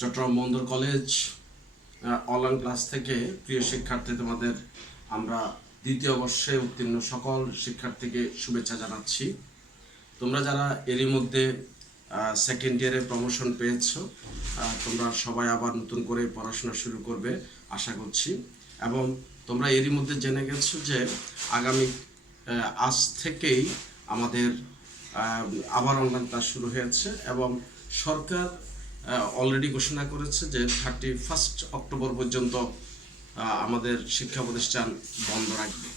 চট্টগ্রাম বন্দর college online class থেকে প্রিয় শিক্ষার্থী তোমাদের আমরা দ্বিতীয় বর্ষে উত্তীর্ণ সকল শিক্ষার্থীকে শুভেচ্ছা জানাচ্ছি। তোমরা যারা এরই মধ্যে সেকেন্ড ইয়ারে প্রমোশন পেয়েছো, তোমরা সবাই আবার নতুন করে পড়াশোনা শুরু করবে আশা করছি। এবং তোমরা এরই মধ্যে জেনে গেছো যে আগামী আজ থেকেই আমাদের আবার অনলাইন ক্লাস শুরু হয়েছে এবং সরকার অলরেডি ঘোষণা করেছে যে 31 অক্টোবর পর্যন্ত আমাদের শিক্ষা প্রতিষ্ঠান বন্ধ রাখবে।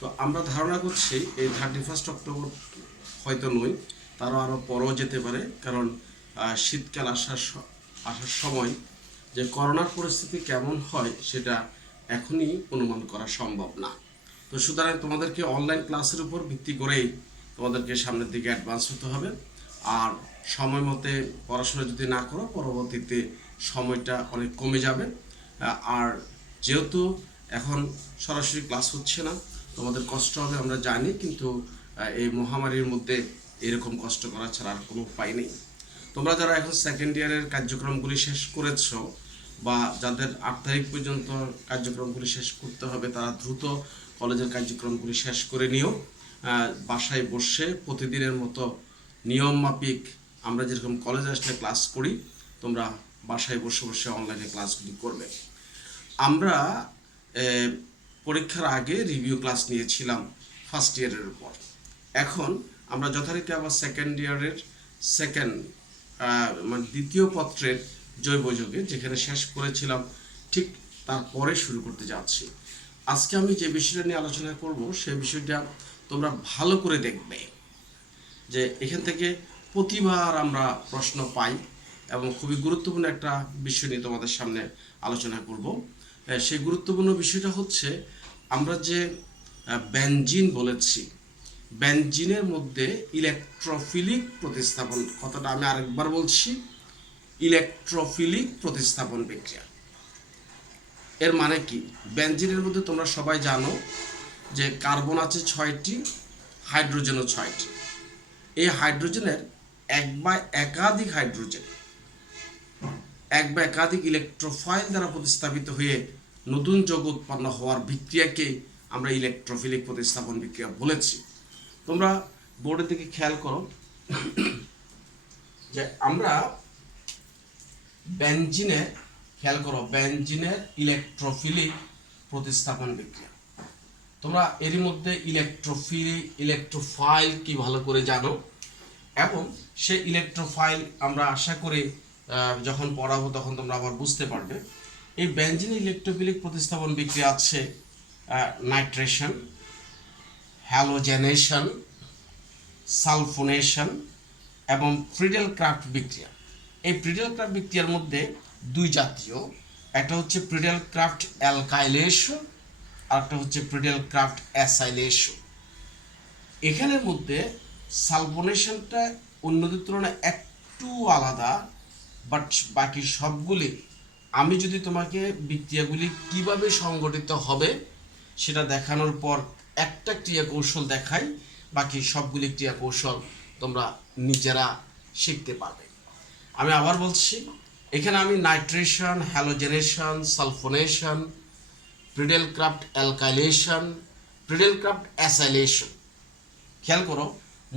তো আমরা ধারণা করছি এই 31 অক্টোবর হয়তো নয়, তারও আরও পরেও যেতে পারে, কারণ শীতকাল আসার সময় যে করোনার পরিস্থিতি কেমন হয় সেটা এখনই অনুমান করা সম্ভব না। তো সুতরাং তোমাদেরকে অনলাইন ক্লাসের উপর ভিত্তি করেই তোমাদেরকে সামনের দিকে অ্যাডভান্স হতে হবে। আর সময় মতে পড়াশোনা যদি না করো, পরবর্তীতে সময়টা অনেক কমে যাবে। আর যেহেতু এখন সরাসরি ক্লাস হচ্ছে না, তোমাদের কষ্ট হবে আমরা জানি, কিন্তু এই মহামারীর মধ্যে এরকম কষ্ট করা ছাড়া আর কোনো উপায় নেই। তোমরা যারা এখন সেকেন্ড ইয়ারের কার্যক্রমগুলি শেষ করেছো বা যাদের 8 তারিখ পর্যন্ত কার্যক্রমগুলি শেষ করতে হবে, তারা দ্রুত কলেজের কার্যক্রমগুলি শেষ করে নিও। বাসায় বসে প্রতিদিনের মতো নিয়ম মাফিক আমরা যেরকম কলেজে আসলে ক্লাস করি, তোমরা বাসায় বসে বসে অনলাইনে ক্লাসগুলি করবে। আমরা পরীক্ষার আগে রিভিউ ক্লাস নিয়েছিলাম ফার্স্ট ইয়ারের উপর। এখন আমরা যথারীতি আবার সেকেন্ড ইয়ারের মানে দ্বিতীয় পত্রের জৈব যুগে যেখানে শেষ করেছিলাম ঠিক তারপরে শুরু করতে যাচ্ছি। আজকে আমি যে বিষয়টা নিয়ে আলোচনা করব সেই বিষয়টা তোমরা ভালো করে দেখবে, যে এখান থেকে প্রতিবার আমরা প্রশ্ন পাই এবং খুবই গুরুত্বপূর্ণ একটা বিষয় নিয়ে তোমাদের সামনে আলোচনা করব। সেই গুরুত্বপূর্ণ বিষয়টা হচ্ছে আমরা যে বেনজিন বলেছি, বেনজিনের মধ্যে ইলেকট্রোফিলিক প্রতিস্থাপন, কথাটা আমি আরেকবার বলছি, ইলেকট্রোফিলিক প্রতিস্থাপন বিক্রিয়া। এর মানে কি? বেনজিনের মধ্যে তোমরা সবাই জানো যে কার্বন আছে 6টি, হাইড্রোজেনও 6টি। এই হাইড্রোজেনের এক বা একাধিক হাইড্রোজেন এক বা একাধিক ইলেকট্রোফাইল দ্বারা প্রতিস্থাপিত হয়ে নতুন যৌগ উৎপন্ন হওয়ার বিক্রিয়াকে আমরা ইলেকট্রোফিলিক প্রতিস্থাপন বিক্রিয়া বলেছি। তোমরা বোর্ডের দিকে খেয়াল করো যে আমরা বেনজিনের বেনজিনের ইলেকট্রোফিলিক প্রতিস্থাপন বিক্রিয়া। তোমরা এরই মধ্যে ইলেকট্রোফাইল কি ভালো করে জানো, এবং সেই ইলেকট্রোফাইল আমরা আশা করি যখন পড়াবো তখন তোমরা আবার বুঝতে পারবে। এই বেনজিনের ইলেকট্রোফিলিক প্রতিস্থাপন বিক্রিয়া আছে নাইট্রেশন, হ্যালোজেনেশন, সালফোনেশন এবং ফ্রিডেল ক্রাফট বিক্রিয়া। এই ফ্রিডেল ক্রাফট বিক্রিয়ার মধ্যে দুই জাতীয়, একটা হচ্ছে ফ্রিডেল ক্রাফট অ্যালকাইলেশন আর একটা হচ্ছে ফ্রিডেল ক্রাফট অ্যাসাইলেশন। এখানের মধ্যে সালফোনেশনটা অন্যদের তুলনায় একটু আলাদা, বাট বাকি সবগুলি আমি যদি তোমাকে বিক্রিয়াগুলি কিভাবে সংগঠিত হবে সেটা দেখানোর পর একটা ক্রিয়া কৌশল দেখাই, বাকি সবগুলি ক্রিয়া কৌশল তোমরা নিজেরা শিখতে পারবে। আমি আবার বলছি, এখানে আমি nitration, halogenation, sulphonation, Friedel Crafts alkylation, Friedel Crafts acylation, খেয়াল করো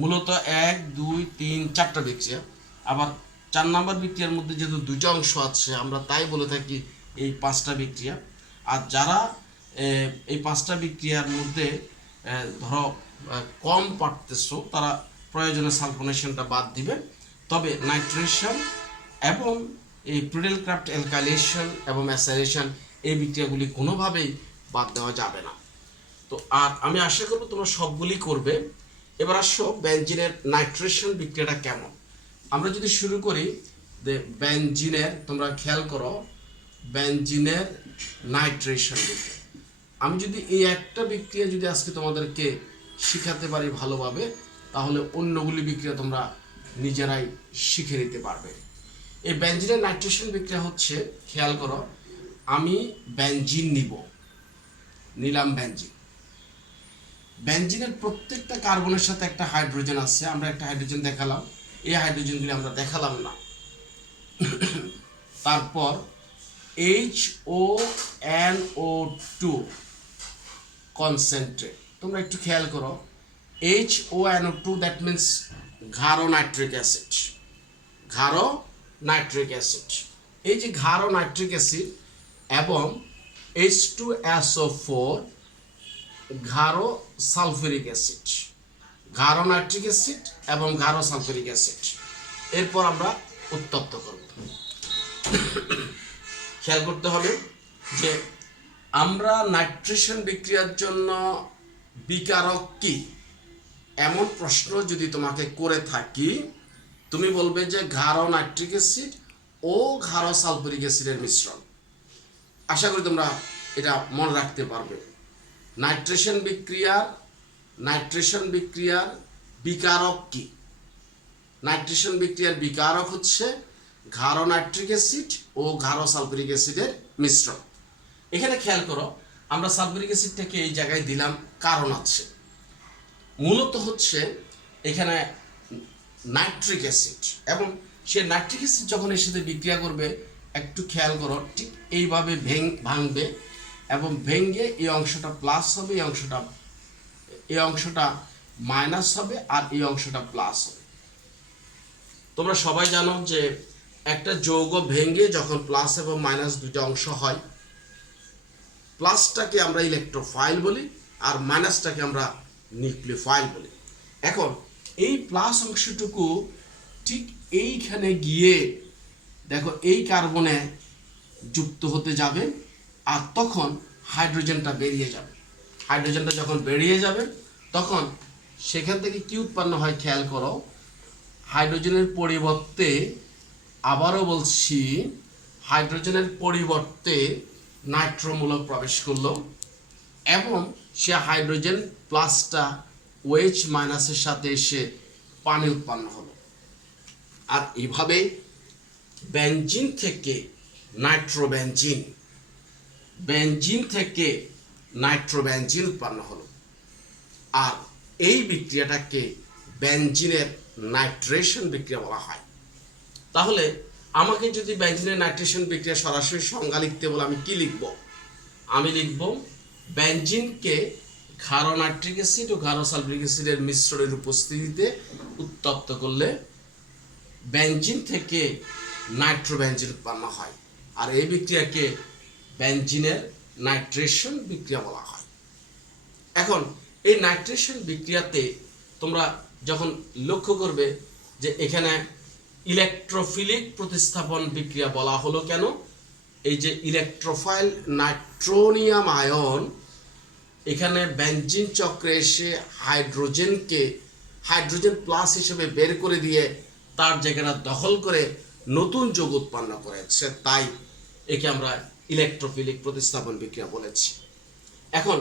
মূলত 1, 2, 3, 4টা বিক্রিয়া। আবার 4 নম্বর বিক্রিয়ার মধ্যে যেহেতু 2টা অংশ আছে, আমরা তাই বলে থাকি এই 5টা বিক্রিয়া। আর যারা এই 5টা বিক্রিয়ার মধ্যে ধরো কম পারতেছো, তারা প্রয়োজনে সালফোনেশনটা বাদ দিবে। তবে নাইট্রেশন এবং এই ফ্রিডেল ক্রাফট অ্যালকাইলেশন এবং অ্যাসাইলেশন এই বিক্রিয়াগুলি কোনোভাবেই বাদ দেওয়া যাবে না। তো আর আমি আশা করবো তোমরা সবগুলি করবে। এবার আসো বেনজিনের নাইট্রেশন বিক্রিয়াটা কেমন। আমরা যদি শুরু করি বেনজিনের, তোমরা খেয়াল করো বেনজিনের নাইট্রেশন বিক্রিয়া। আমি যদি এই একটা বিক্রিয়া যদি আজকে তোমাদেরকে শিখাতে পারি ভালোভাবে, তাহলে অন্যগুলি বিক্রিয়া তোমরা নিজেরাই শিখে নিতে পারবে। এই বেনজিনের নাইট্রেশন বিক্রিয়া হচ্ছে, খেয়াল করো, আমি বেনজিন নিলাম বেনজিন। বেনজিনের প্রত্যেকটা কার্বনের সাথে একটা হাইড্রোজেন আছে, আমরা একটা হাইড্রোজেন দেখালাম, এই হাইড্রোজেনগুলি আমরা দেখালাম না। তারপর HONO2 কনসেন্ট্রেট। তোমরা একটু খেয়াল করো, HONO2 দ্যাট মিনস ক্ষারো নাইট্রিক অ্যাসিড। ক্ষারো নাইট্রিক অ্যাসিড, এই যে ক্ষারো নাইট্রিক অ্যাসিড এবং H2SO4 ক্ষারো সালফিউরিক অ্যাসিড। ক্ষারো নাইট্রিক অ্যাসিড এবং ক্ষারো সালফিউরিক অ্যাসিড। এরপর আমরা উত্তপ্ত করব। খেয়াল করতে হবে যে আমরা নাইট্রেশন বিক্রিয়ার জন্য বিকারক কি, এমন প্রশ্ন যদি তোমাকে করে থাকি, তুমি বলবে যে ক্ষারো নাইট্রিক অ্যাসিড ও ক্ষারো সালফিউরিক অ্যাসিডের মিশ্রণ। আশা করি তোমরা এটা মনে রাখতে পারবে। নাইট্রেশন বিক্রিয়ার বিকারক কি? নাইট্রেশন বিক্রিয়ার বিকারক হচ্ছে ক্ষারো নাইট্রিক অ্যাসিড ও ক্ষারো সালফিউরিক অ্যাসিডের মিশ্রণ। এখানে খেয়াল করো, আমরা সালফিউরিক অ্যাসিডটাকে এই জায়গায় দিলাম কারণ আছে, মূলত হচ্ছে এখানে নাইট্রিক অ্যাসিড, এবং সে নাইট্রিক অ্যাসিড যখন এর সাথে বিক্রিয়া করবে, একটু খেয়াল করো, ঠিক এইভাবে ভাঙবে এবং ভেঙে এই অংশটা প্লাস হবে, এই অংশটা মাইনাস হবে, আর এই অংশটা প্লাস হবে। তোমরা সবাই জানো যে একটা যৌগ ভেঙে যখন প্লাস এবং মাইনাস দুটো অংশ হয়, প্লাসটাকে আমরা ইলেকট্রোফাইল বলি আর মাইনাসটাকে আমরা নিউক্লিওফাইল বলি। এখন এই প্লাস অংশটুকু ঠিক এইখানে গিয়ে দেখো এই কার্বনে যুক্ত হতে যাবে, আর তখন হাইড্রোজেনটা বেরিয়ে যাবে। হাইড্রোজেনটা যখন বেরিয়ে যাবে, তখন সেখান থেকে কি উৎপন্ন হয় খেয়াল করো, হাইড্রোজেনের পরিবর্তে, আবারও বলছি, হাইড্রোজেনের পরিবর্তে নাইট্রোমূলক প্রবেশ করলো এবং সে হাইড্রোজেন প্লাসটা OH মাইনাসের সাথে এসে পানি উৎপন্ন হলো। আর এভাবে বেনজিন থেকে নাইট্রোবেনজিন, বেনজিন থেকে নাইট্রোবেনজিন উৎপন্ন হলো। আর এই বিক্রিয়াটাকে বেনজিনের নাইট্রেশন বিক্রিয়া বলা হয়। তাহলে আমাকে যদি বেনজিনের নাইট্রেশন বিক্রিয়া সরাসরি সংজ্ঞা লিখতে বলে আমি কি লিখব? আমি লিখব বেনজিনকে ক্ষারো নাইট্রিক অ্যাসিড ও ক্ষারো সালফিউরিক অ্যাসিডের মিশ্রণের উপস্থিতিতে উত্তপ্ত করলে বেনজিন থেকে নাইট্রোবেনজিন উৎপন্ন হয়, আর এই বিক্রিয়াকে বেনজিনের নাইট্রেশন বিক্রিয়া বলা হয়। এখন এই নাইট্রেশন বিক্রিয়াতে তোমরা যখন লক্ষ্য করবে যে এখানে ইলেকট্রোফিলিক প্রতিস্থাপন বিক্রিয়া বলা হলো কেন, এই যে ইলেকট্রোফাইল নাইট্রোনিয়াম আয়ন এখানে বেনজিন চক্রে এসে হাইড্রোজেন প্লাস হিসেবে বের করে দিয়ে তার জায়গাটা দখল করে নতুন যৌগ উৎপন্ন করেছে, তাই একে আমরা ইলেকট্রোফিলিক প্রতিস্থাপন বিক্রিয়া বলেছি। এখন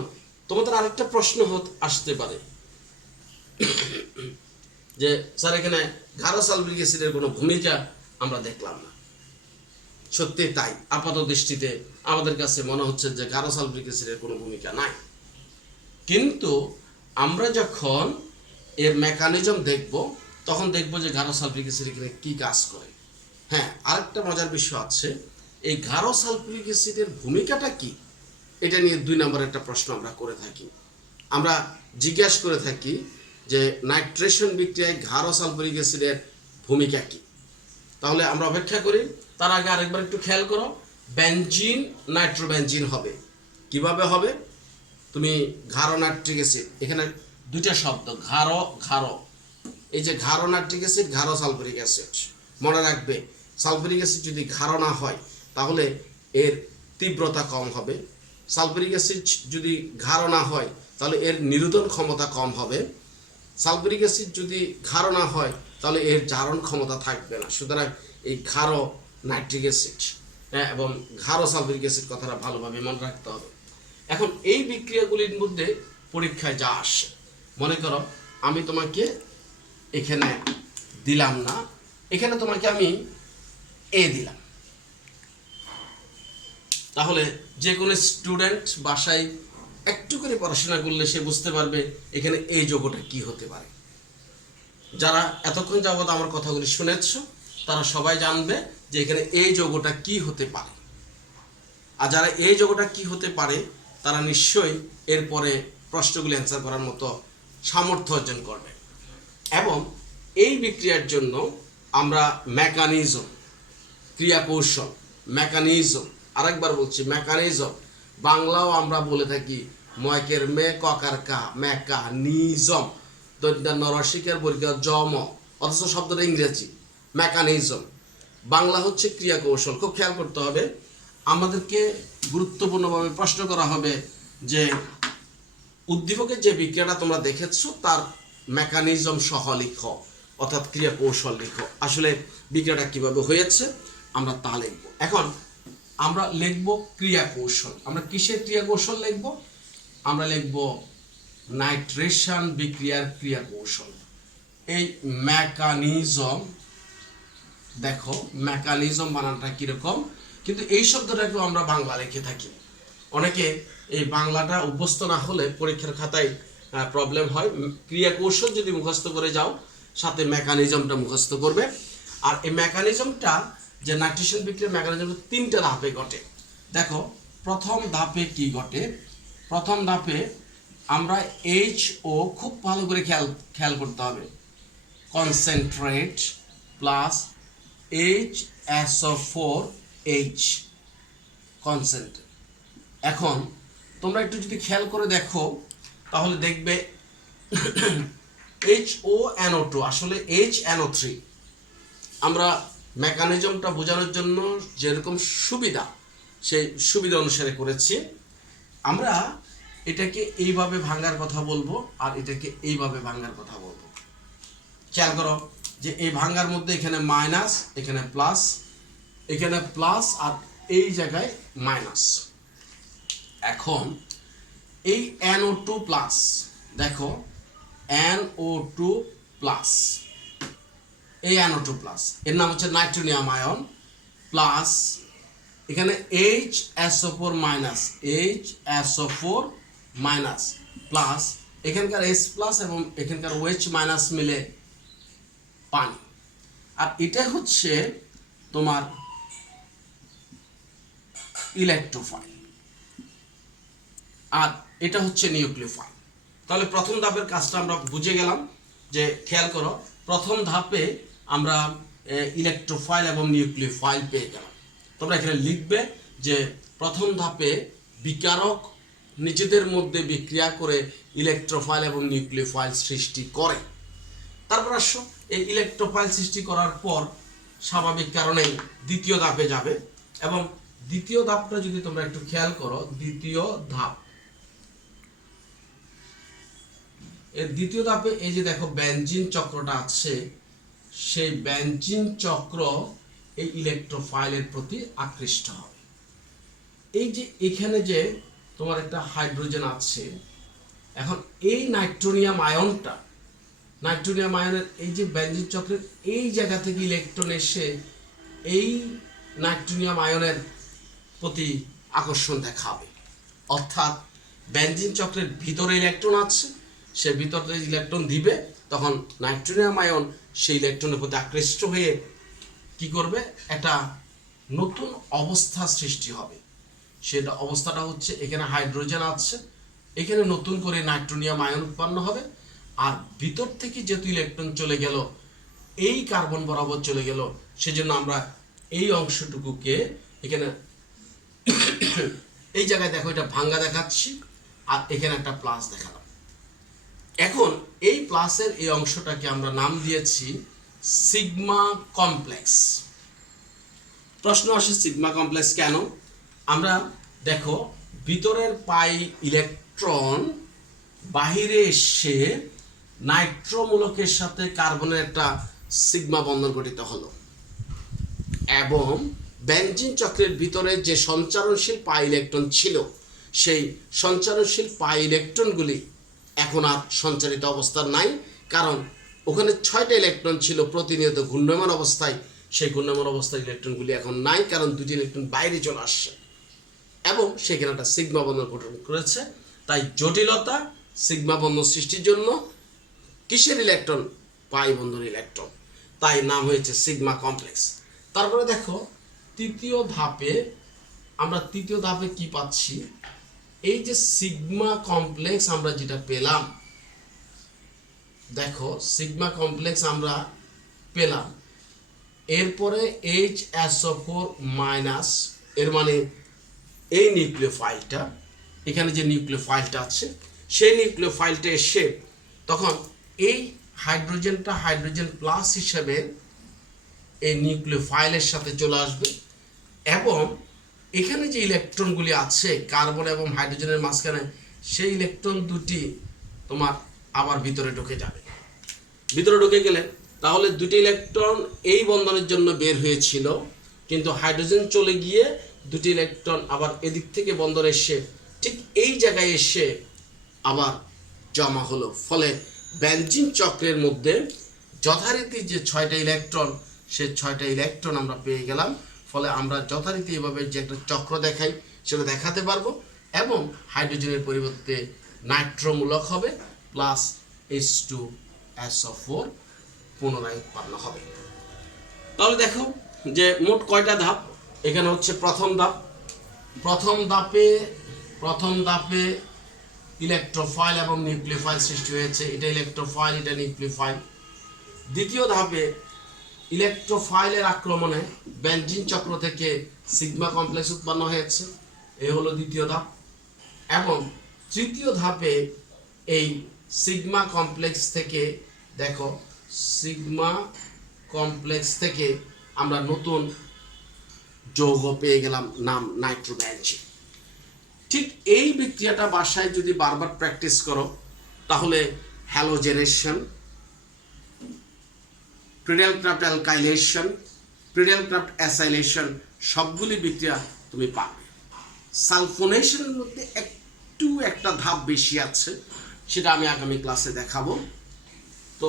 তোমাদের আরেকটা প্রশ্ন আসতে পারে যে স্যার এখানে ক্ষারো সালফিউরিক অ্যাসিডের কোনো ভূমিকা আমরা দেখলাম না। সত্যি তাই, আপাত দৃষ্টিতে আমাদের কাছে মনে হচ্ছে যে ক্ষারো সালফিউরিক অ্যাসিডের কোনো ভূমিকা নাই, কিন্তু আমরা যখন এর মেকানিজম দেখব তখন দেখব যে ক্ষারো সালফিউরিক অ্যাসিড এখানে কি কাজ করে। হ্যাঁ, আরেকটা মজার বিষয় আছে, এই ক্ষারো সালফিউরিক অ্যাসিডের ভূমিকাটা কি, এটা নিয়ে 2 নম্বরের একটা প্রশ্ন আমরা করে থাকি। আমরা জিজ্ঞাসা করে থাকি যে নাইট্রেশন বিক্রিয়ায় ক্ষারো সালফিউরিক অ্যাসিডের ভূমিকা কি। তাহলে আমরা অপেক্ষা করি, তার আগে আরেকবার একটু খেয়াল করো, বেনজিন নাইট্রোবেনজিন হবে। কিভাবে হবে? তুমি ক্ষারো নাইট্রিক অ্যাসিড, এখানে 2টা শব্দ ক্ষারো, এই যে ক্ষারো নাইট্রিক অ্যাসিড, ক্ষারো সালফিউরিক অ্যাসিড। মনে রাখবে, সালফিউরিক অ্যাসিড যদি ক্ষারো না হয় তাহলে এর তীব্রতা কম হবে, সালফিউরিক অ্যাসিড যদি ক্ষারো না হয় তাহলে এর নিরোধন ক্ষমতা কম হবে, সালফিউরিক অ্যাসিড যদি ক্ষারো না হয় তাহলে এর জারণ ক্ষমতা থাকবে না। সুতরাং এই ক্ষারো নাইট্রিক অ্যাসিড এবং ক্ষারো সালফিউরিক অ্যাসিড কথাটা ভালোভাবে মনে রাখতে হবে। এখন এই বিক্রিয়াগুলির মধ্যে পরীক্ষায় যা আসে, মনে করো আমি তোমাকে এখানে দিলাম না, এখানে তোমাকে আমি দিলাম, তাহলে যে কোনো স্টুডেন্ট বাসায় একটু করে পড়াশোনা করলে সে বুঝতে পারবে এখানে এই যোগটা কি হতে পারে। যারা এতক্ষণ যাবত আমার কথাগুলি শুনেছ তারা সবাই জানবে যে এখানে এই যৌগটা কি হতে পারে। আর যারা এই যৌগটা কি হতে পারে তারা নিশ্চয়ই এরপরে প্রশ্নগুলি অ্যান্সার করার মতো সামর্থ্য অর্জন করবে। এবং এই বিক্রিয়ার জন্য আমরা মেকানিজম, ক্রিয়া কৌশল, মেকানিজম, আরেকবার বলছি মেকানিজম, বাংলাও আমরা বলে থাকি ময়কের মে ককার কা, মেকানিজম, নরসিকের বর্গীয় জম, অথচ শব্দটা ইংরেজি মেকানিজম। বাংলা হচ্ছে ক্রিয়া কৌশল। খুব খেয়াল করতে হবে, আমাদেরকে গুরুত্বপূর্ণভাবে প্রশ্ন করা হবে যে উদ্দীপকের যে বিক্রিয়াটা তোমরা দেখেছো তার মেকানিজম সহ লিখো, অর্থাৎ ক্রিয়া কৌশল লিখো। আসলে বিক্রিয়াটা কিভাবে হয়েছে আমরা তা লিখবো। এখন আমরা লিখব ক্রিয়া কৌশল। আমরা কিসের ক্রিয়া কৌশল লিখব? আমরা লিখব নাইট্রেশন বিক্রিয়ার ক্রিয়া কৌশল। এই মেকানিজম, দেখো মেকানিজম বানানটা কিরকম, কিন্তু এই শব্দটা একটু আমরা বাংলা লিখে থাকি। অনেকে এই বাংলাটা অভ্যস্ত না হলে পরীক্ষার খাতায় প্রবলেম হয়। ক্রিয়া কৌশল যদি মুখস্থ করে যাও, সাথে মেকানিজমটা মুখস্থ করবে। আর এই মেকানিজমটা যে নাইট্রেশন বিক্রিয়ার মেকানিজমটা 3টা ধাপে ঘটে। দেখো প্রথম ধাপে কি ঘটে? প্রথম ধাপে আমরা HO খুব ভালো করে খেয়াল করতে হবে, কনসেন্ট্রেট প্লাস HSO4H কনসেন্ট্রেট। এখন তোমরা একটু যদি খেয়াল করে দেখো তাহলে দেখবে HONO2 আসলে HNO3। আমরা মেকানিজমটা বোঝানোর জন্য যেরকম সুবিধা সেই সুবিধা অনুসারে করেছি। আমরা এটাকে এইভাবে ভাঙার কথা বলবো আর এটাকে এইভাবে ভাঙার কথা বলবো। খেয়াল করো যে এই ভাঙার মধ্যে এখানে মাইনাস, এখানে প্লাস, এখানে প্লাস আর এই জায়গায় মাইনাস। এখন এই NO2 প্লাস, দেখো NO2 প্লাস, এই NO2 প্লাস এর নাম হচ্ছে নাইট্রোনিয়াম আয়ন, প্লাস এখানে HSO4 minus, HSO4 minus, plus এখানকার H প্লাস এবং এখানকার OH মাইনাস মিলে পানি। আর এটা হচ্ছে তোমার ইলেকট্রোফাইল আর এটা হচ্ছে নিউক্লিওফাইল। তাহলে প্রথম ধাপের কাজটা আমরা বুঝে গেলাম। যে খেয়াল করো প্রথম ধাপে আমরা ইলেকট্রোফাইল এবং নিউক্লিওফাইল পেয়ে গেলাম। তোমরা এখানে লিখবে যে প্রথম ধাপে বিকারক নিজেদের মধ্যে বিক্রিয়া করে ইলেকট্রোফাইল এবং নিউক্লিওফাইল সৃষ্টি করে। তারপর আসো এই ইলেকট্রোফাইল সৃষ্টি করার পর স্বাভাবিক কারণেই দ্বিতীয় ধাপে যাবে। এবং দ্বিতীয় ধাপটা যদি তোমরা একটু খেয়াল করো, দ্বিতীয় ধাপ, এর দ্বিতীয় ধাপে এই যে দেখো বেনজিন চক্রটা আছে, সেই বেনজিন চক্র এই ইলেকট্রোফাইলের প্রতি আকৃষ্ট হবে। এই যে এখানে যে তোমার একটা হাইড্রোজেন আছে, এখন এই নাইট্রোনিয়াম আয়নটা, নাইট্রোনিয়াম আয়নের এই যে বেনজিন চক্রের এই জায়গা থেকে ইলেকট্রন এসে এই নাইট্রোনিয়াম আয়নের প্রতি আকর্ষণ দেখাবে। অর্থাৎ বেনজিন চক্রের ভিতরে ইলেকট্রন আছে, সে ভিতরে ইলেকট্রন দিবে, তখন নাইট্রোনিয়াম আয়ন সেই ইলেকট্রনের প্রতি আকৃষ্ট হয়ে কি করবে, একটা নতুন অবস্থা সৃষ্টি হবে। সেটা অবস্থাটা হচ্ছে এখানে হাইড্রোজেন আছে, এখানে নতুন করে নাইট্রোনিয়াম আয়ন উৎপন্ন হবে। আর ভিতর থেকে যেহেতু ইলেকট্রন চলে গেল, এই কার্বন বরাবর চলে গেল, সেজন্য আমরা এই অংশটুকুকে এখানে এই জায়গায় দেখো এটা ভাঙ্গা দেখাচ্ছি আর এখানে একটা প্লাস দেখালাম। এখন এই প্লাসের এই অংশটাকে আমরা নাম দিয়েছি সিগমা কমপ্লেক্স। প্রশ্ন আসে সিগমা কমপ্লেক্স কেন? আমরা দেখো ভিতরের পাই ইলেকট্রন বাহিরে এসে নাইট্রো মূলকের সাথে কার্বনের একটা সিগমা বন্ধন গঠিত হলো এবং বেনজিন চক্রের ভিতরে যে সঞ্চারণশীল পাই ইলেকট্রন ছিল, সেই সঞ্চারণশীল পাই ইলেকট্রনগুলি এখন আর সঞ্চারিত অবস্থায় নাই, কারণ ওখানে 6টা ইলেকট্রন ছিল প্রতিনিয়ত ঘূর্ণায়মান অবস্থায়। সেই ঘূর্ণায়মান অবস্থায় ইলেকট্রনগুলি এখন নাই, কারণ 2টি ইলেকট্রন বাইরে চলে আসছে এবং সেখানে একটা সিগমা বন্ধন গঠন করেছে। তাই জটিলতা সিগমা বন্ধন সৃষ্টির জন্য কিসের ইলেকট্রন? পাই বন্ধন ইলেকট্রন, তাই নাম হয়েছে সিগমা কমপ্লেক্স। তারপরে দেখো তৃতীয় ধাপে কি পাচ্ছি, এই যে সিগমা কমপ্লেক্স আমরা যেটা পেলাম, দেখো সিগমা কমপ্লেক্স আমরা পেলাম, এরপরে HSO4 মাইনাস, এর মানে এই নিউক্লিওফাইলটা, এখানে যে নিউক্লিওফাইলটা আছে সেই নিউক্লিওফাইলটা এসে তখন এই হাইড্রোজেনটা হাইড্রোজেন প্লাস হিসেবে এই নিউক্লিওফাইলের সাথে চলে আসবে, এবং এখানে যে ইলেকট্রনগুলি আছে কার্বন এবং হাইড্রোজেনের মাঝখানে, সেই ইলেকট্রন দুটি তোমার আবার ভিতরে ঢুকে যাবে। ভিতরে ঢুকে গেলে তাহলে দুটি ইলেকট্রন এই বন্ধনের জন্য বের হয়েছিল, কিন্তু হাইড্রোজেন চলে গিয়ে দুটি ইলেকট্রন আবার এদিক থেকে বন্ধনে এসে ঠিক এই জায়গায় এসে আবার জমা হলো। ফলে বেনজিন চক্রের মধ্যে যথারীতি যে 6টা ইলেকট্রন, সে 6টা ইলেকট্রন আমরা পেয়ে গেলাম। ফলে আমরা যথারীতি এভাবে যে একটা চক্র দেখাই সেটা দেখাতে পারবো, এবং হাইড্রোজেনের পরিবর্তে নাইট্রোমূলক হবে প্লাস H2SO4 পুনরায় উৎপন্ন হবে। তাহলে দেখো যে মোট কয়টা ধাপ, এখানে হচ্ছে প্রথম ধাপে ইলেকট্রোফাইল এবং নিউক্লিওফাইল সৃষ্টি হয়েছে, এটা ইলেকট্রোফাইল, এটা নিউক্লিওফাইল। দ্বিতীয় ধাপে ইলেকট্রোফাইলের আক্রমণে বেনজিন চক্র থেকে সিগমা কমপ্লেক্স উৎপন্ন হয়েছে, এ হলো দ্বিতীয় ধাপ। এবং তৃতীয় ধাপে এই সিগমা কমপ্লেক্স থেকে, দেখো সিগমা কমপ্লেক্স থেকে আমরা নতুন যৌগ পেয়ে গেলাম, নাম নাইট্রোবেনজিন। ঠিক এই বিক্রিয়াটা বাসায় যদি বারবার প্র্যাকটিস করো তাহলে halogenation, Friedel Crafts alkylation, Friedel Crafts acylation সবগুলি বিক্রিয়া তুমি পাবে। সালফোনেশনের মধ্যে একটা ধাপ বেশি আছে, সেটা আমি আগামী ক্লাসে দেখাবো। তো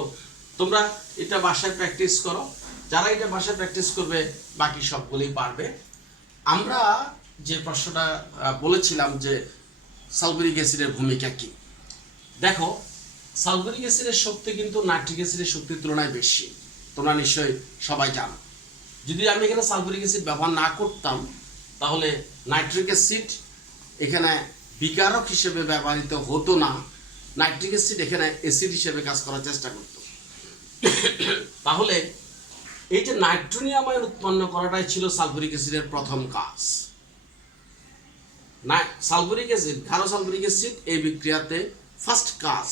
তোমরা এটা বাসায় প্র্যাকটিস করো, যারা এটা বাসায় প্র্যাকটিস করবে বাকি সবগুলোই পারবে। আমরা যে প্রশ্নটা বলেছিলাম যে সালফিউরিক অ্যাসিডের ভূমিকা কি, দেখো সালফিউরিক অ্যাসিডের শক্তি কিন্তু নাইট্রিক অ্যাসিডের শক্তির তুলনায় বেশি, তোমরা নিশ্চয়ই সবাই জানো। যদি আমি এখানে সালফিউরিক অ্যাসিড ব্যবহার না করতাম তাহলে নাইট্রিক অ্যাসিড এখানে বিকারক হিসেবে ব্যবহৃত হতো না, নাইট্রিক অ্যাসিড এখানে অ্যাসিড হিসেবে কাজ করার চেষ্টা করত। তাহলে এই যে নাইট্রোনিয়াম আয়ন উৎপন্ন করাটাই ছিল সালফিউরিক অ্যাসিডের প্রথম কাজ। সালফিউরিক অ্যাসিড, ক্ষার সালফিউরিক অ্যাসিড এই বিক্রিয়াতে ফার্স্ট কাজ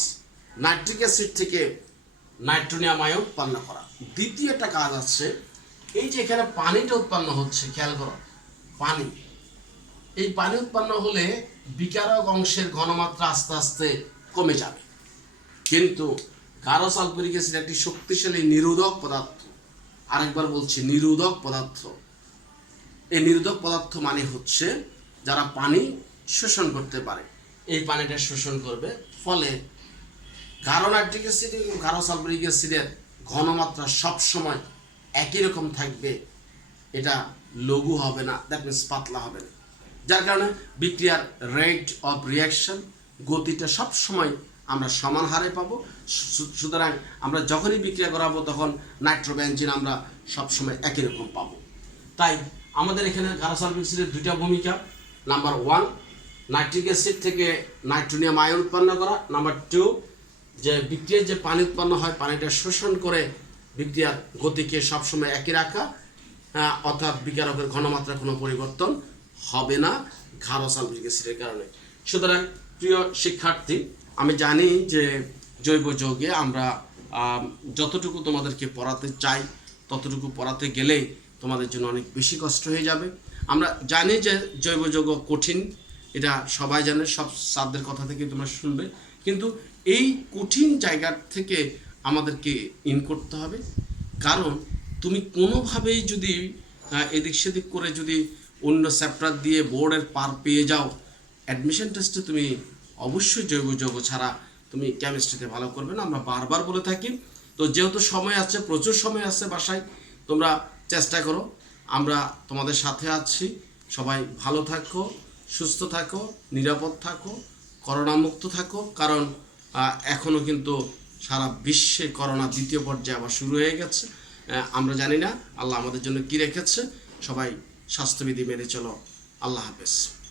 নাইট্রিক অ্যাসিড থেকে নাইট্রোনিয়াম আয়ন উৎপন্ন করা। দ্বিতীয় একটা কাজ আছে, এই যে এখানে পানিটা উৎপন্ন হচ্ছে, খেয়াল করো পানি, এই পানি উৎপন্ন হলে বিকারক অংশের ঘনমাত্রা আস্তে আস্তে কমে যাবে, কিন্তু গাঢ় সালফিউরিক অ্যাসিড একটি শক্তিশালী নিরোধক পদার্থ। আরেকবার বলছি, নিরোধক পদার্থ। এই নিরোধক পদার্থ মানে হচ্ছে যারা পানি শোষণ করতে পারে, এই পানিটা শোষণ করবে। ফলে গাঢ় নাইট্রিক অ্যাসিড এবং গাঢ় সালফিউরিক অ্যাসিডের ঘনমাত্রা সবসময় একই রকম থাকবে, এটা লঘু হবে না, দ্যাট মিনস পাতলা হবে না, যার কারণে বিক্রিয়ার রেট অফ রিয়াকশন, গতিটা সবসময় আমরা সমান হারে পাবো। সুতরাং আমরা যখনই বিক্রিয়া করাবো তখন নাইট্রোবেনজিন আমরা সবসময় একই রকম পাবো। তাই আমাদের এখানে গাঢ় সালফিউরিক অ্যাসিডের দুইটা ভূমিকা, নাম্বার 1 নাইট্রিক অ্যাসিড থেকে নাইট্রোনিয়াম আয়ন উৎপন্ন করা, নাম্বার 2 যে বিক্রিয়ায় যে পানি উৎপন্ন হয় পানিটা শোষণ করে বিক্রিয়ার গতিকে সবসময় একই রাখা, অর্থাৎ বিকারকের ঘনমাত্রা কোনো পরিবর্তন হবে না গাঢ় সালফিউরিক অ্যাসিডের কারণে। সুতরাং প্রিয় শিক্ষার্থী, আমি জানি যে জৈব যৌগে আমরা যতটুকু তোমাদেরকে পড়াতে চাই ততটুকু পড়াতে গেলেই তোমাদের জন্য অনেক বেশি কষ্ট হয়ে যাবে। আমরা জানি যে জৈব যৌগ কঠিন, এটা সবাই জানে, সব স্যারদের কথা থেকে তোমরা শুনবে, কিন্তু এই কঠিন জায়গা থেকে আমাদেরকে ইন করতে হবে। কারণ তুমি কোনোভাবেই যদি এদিক সেদিক করে যদি অন্য চ্যাপ্টার দিয়ে বোর্ডের পার পেয়ে যাও, অ্যাডমিশন টেস্টে তুমি অবশ্যই জৈব যৌগ ছাড়া তুমি কেমিস্ট্রিতে ভালো করবে না, আমরা বারবার বলে থাকি। তো যেহেতু সময় আছে, প্রচুর সময় আছে বাসায়, তোমরা চেষ্টা করো, আমরা তোমাদের সাথে আছি। সবাই ভালো থাকো, সুস্থ থাকো, নিরাপদ থাকো, করোনামুক্ত থাকো, কারণ এখনও কিন্তু সারা বিশ্বে করোনা দ্বিতীয় পর্যায়ে আবার শুরু হয়ে গেছে। আমরা জানি না আল্লাহ আমাদের জন্য কি রেখেছে। সবাই স্বাস্থ্যবিধি মেনে চলো। আল্লাহ হাফেজ।